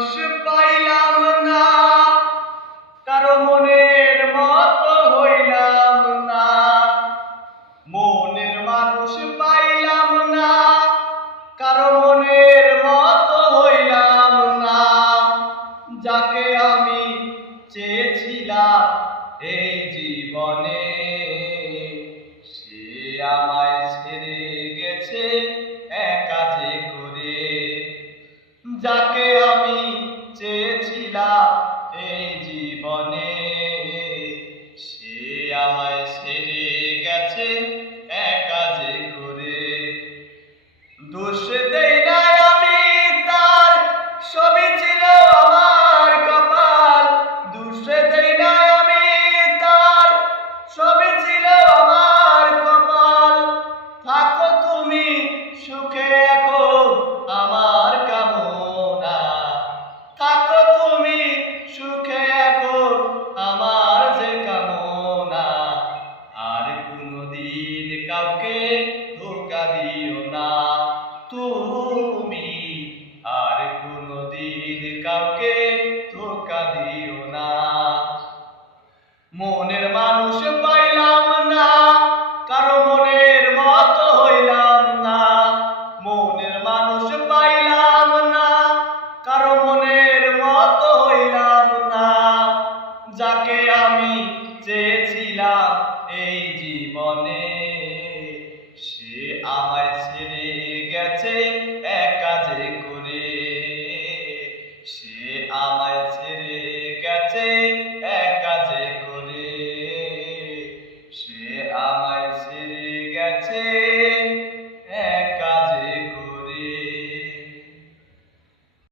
মানুষ পাইলাম না, কারও মনের মতো হইলাম না। মনের মানুষ পাইলাম না, কারও মনের মতো হইলাম না। যাকে আমি চেয়েছিলাম এই জীবনে, সে আমায় ছেড়ে গেছে। যাকে আমি চেয়েছিলাম এই জীবনে, সে আমায় সেরে গেছে একা যে করে দোষ তার ছিল কপাল। তার ছিল আমার কপাল। থাকো তুমি সুখে কাউকে ধোকা দিও না। তুমি আর কোনদিন কাউকে ধোকা দিও না। মনের মানুষ পাইলাম না, কারও মনের মত হইলাম না। মনের মানুষ পাইলাম না, কারও মনের মত হইলাম না। যাকে আমি চেয়েছিলাম এই জীবনে আমায় ছেড়ে গেছে